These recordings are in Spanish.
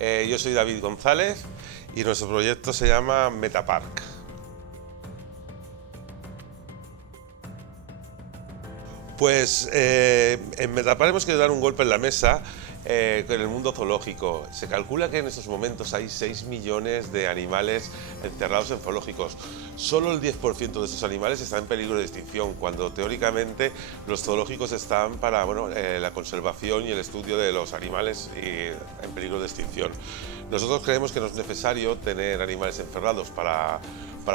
Yo soy David González y nuestro proyecto se llama Metapark. Pues en Metapark hemos querido dar un golpe en la mesa con el mundo zoológico. Se calcula que en estos momentos hay 6 millones de animales encerrados en zoológicos. Solo el 10% de esos animales está en peligro de extinción, cuando teóricamente los zoológicos están para la conservación y el estudio de los animales en peligro de extinción. Nosotros creemos que no es necesario tener animales encerrados para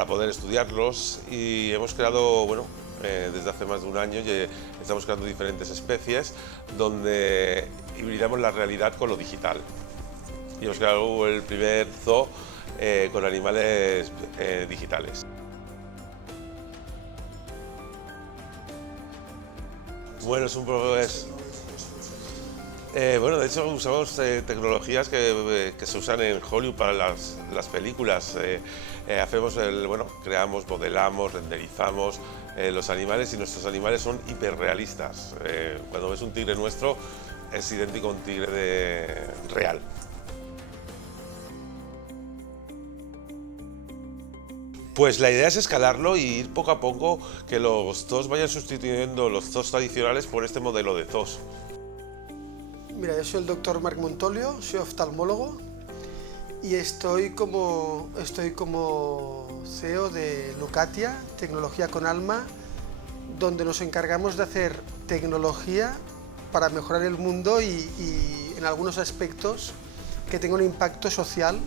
poder estudiarlos y hemos creado, desde hace más de un año estamos creando diferentes especies donde hibridamos la realidad con lo digital. Y hemos creado el primer zoo con animales digitales. Bueno, de hecho usamos tecnologías que se usan en Hollywood para las películas. Creamos, modelamos, renderizamos los animales y nuestros animales son hiperrealistas. Cuando ves un tigre nuestro es idéntico a un tigre real. Pues la idea es escalarlo y ir poco a poco que los zoos vayan sustituyendo los zoos tradicionales por este modelo de zoos. Mira, yo soy el doctor Marc Montolio, soy oftalmólogo y estoy como CEO de Lucatia, Tecnología con Alma, donde nos encargamos de hacer tecnología para mejorar el mundo y en algunos aspectos que tenga un impacto social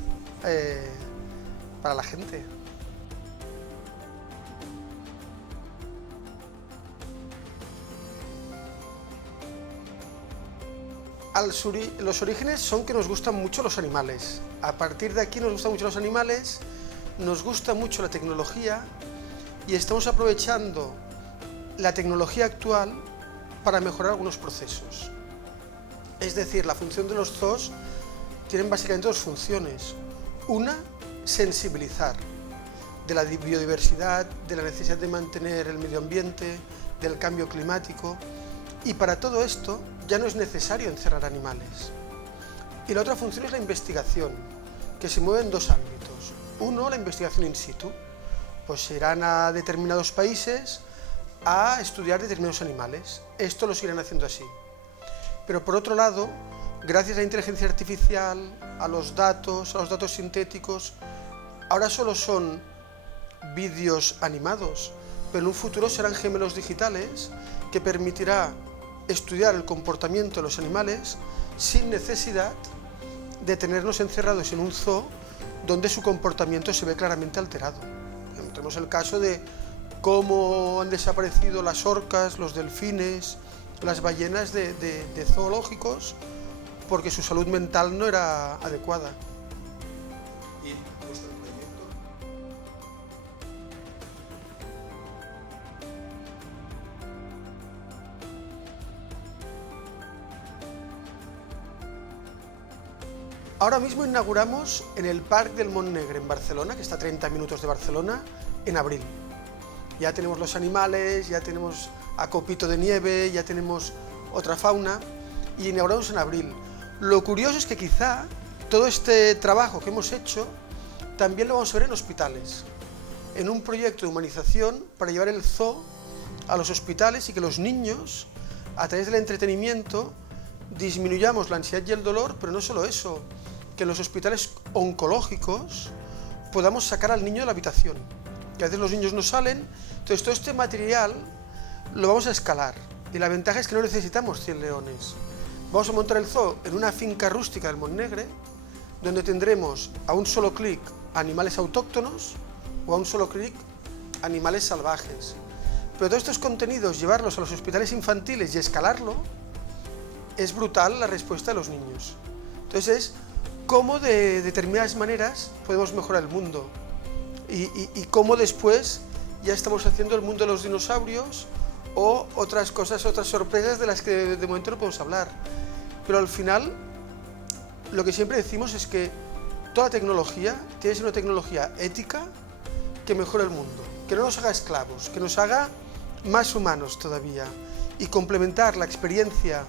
para la gente. Los orígenes son que nos gustan mucho los animales. A partir de aquí nos gustan mucho los animales, nos gusta mucho la tecnología y estamos aprovechando la tecnología actual para mejorar algunos procesos. Es decir, la función de los zoos tienen básicamente dos funciones. Una, sensibilizar de la biodiversidad, de la necesidad de mantener el medio ambiente, del cambio climático. Y para todo esto ya no es necesario encerrar animales. Y la otra función es la investigación, que se mueve en dos ámbitos. Uno, la investigación in situ, pues se irán a determinados países a estudiar determinados animales. Esto lo seguirán haciendo así. Pero por otro lado, gracias a la inteligencia artificial, a los datos sintéticos, ahora solo son vídeos animados, pero en un futuro serán gemelos digitales que permitirá estudiar el comportamiento de los animales sin necesidad de tenernos encerrados en un zoo donde su comportamiento se ve claramente alterado. Tenemos el caso de cómo han desaparecido las orcas, los delfines, las ballenas de zoológicos porque su salud mental no era adecuada. ¿Y vuestro proyecto? Ahora mismo inauguramos en el Parc del Montnegre en Barcelona, que está a 30 minutos de Barcelona, en abril. Ya tenemos los animales, ya tenemos a copito de nieve, ya tenemos otra fauna y inauguramos en abril. Lo curioso es que quizá todo este trabajo que hemos hecho también lo vamos a ver en hospitales, en un proyecto de humanización para llevar el zoo a los hospitales y que los niños, a través del entretenimiento, disminuyamos la ansiedad y el dolor, pero no solo eso, que en los hospitales oncológicos podamos sacar al niño de la habitación, que a veces los niños no salen. Entonces todo este material lo vamos a escalar y la ventaja es que no necesitamos 100 leones. Vamos a montar el zoo en una finca rústica del Montnegre, donde tendremos a un solo clic animales autóctonos o a un solo clic animales salvajes. Pero todos estos contenidos, llevarlos a los hospitales infantiles y escalarlo, es brutal la respuesta de los niños. Entonces es cómo de determinadas maneras podemos mejorar el mundo y cómo después ya estamos haciendo el mundo de los dinosaurios o otras cosas, otras sorpresas de las que de momento no podemos hablar. Pero al final lo que siempre decimos es que toda tecnología tiene que ser una tecnología ética que mejore el mundo, que no nos haga esclavos, que nos haga más humanos todavía y complementar la experiencia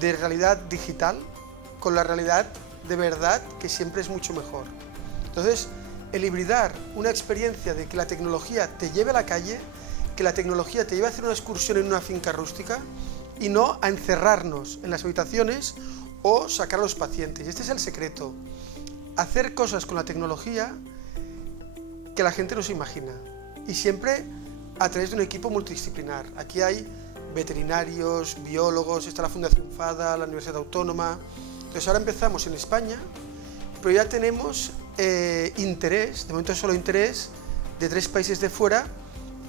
de realidad digital con la realidad de verdad que siempre es mucho mejor. Entonces, el hibridar una experiencia de que la tecnología te lleve a la calle, que la tecnología te lleve a hacer una excursión en una finca rústica y no a encerrarnos en las habitaciones o sacar a los pacientes. Y este es el secreto, hacer cosas con la tecnología que la gente no se imagina y siempre a través de un equipo multidisciplinar. Aquí hay veterinarios, biólogos, está la Fundación FADA, la Universidad Autónoma. Entonces ahora empezamos en España, pero ya tenemos interés, de momento solo interés, de 3 países de fuera,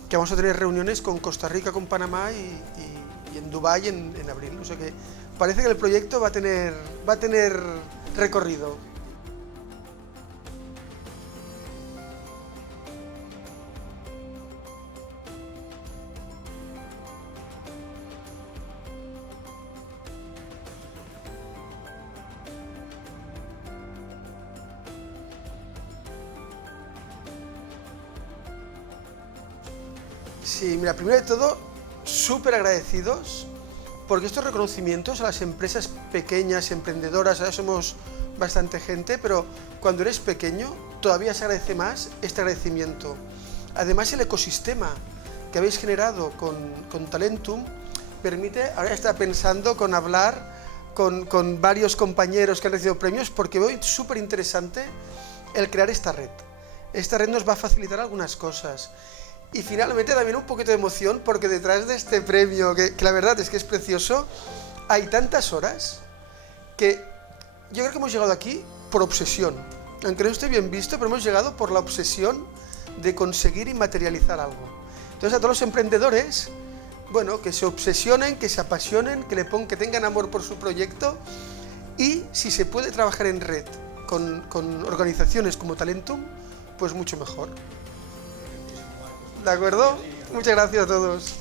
que vamos a tener reuniones con Costa Rica, con Panamá y en Dubái en abril. O sea que parece que el proyecto va a tener recorrido. Sí, mira, primero de todo, súper agradecidos, porque estos reconocimientos a las empresas pequeñas, emprendedoras, ahora somos bastante gente, pero cuando eres pequeño todavía se agradece más este agradecimiento. Además, el ecosistema que habéis generado con Talentum permite, ahora está pensando con hablar con varios compañeros que han recibido premios, porque veo súper interesante el crear esta red. Esta red nos va a facilitar algunas cosas. Y finalmente también un poquito de emoción, porque detrás de este premio, que la verdad es que es precioso, hay tantas horas que yo creo que hemos llegado aquí por obsesión. Aunque no esté bien visto, pero hemos llegado por la obsesión de conseguir y materializar algo. Entonces a todos los emprendedores, bueno, que se obsesionen, que se apasionen, que tengan amor por su proyecto, y si se puede trabajar en red con organizaciones como Talentum, pues mucho mejor. ¿De acuerdo? Muchas gracias a todos.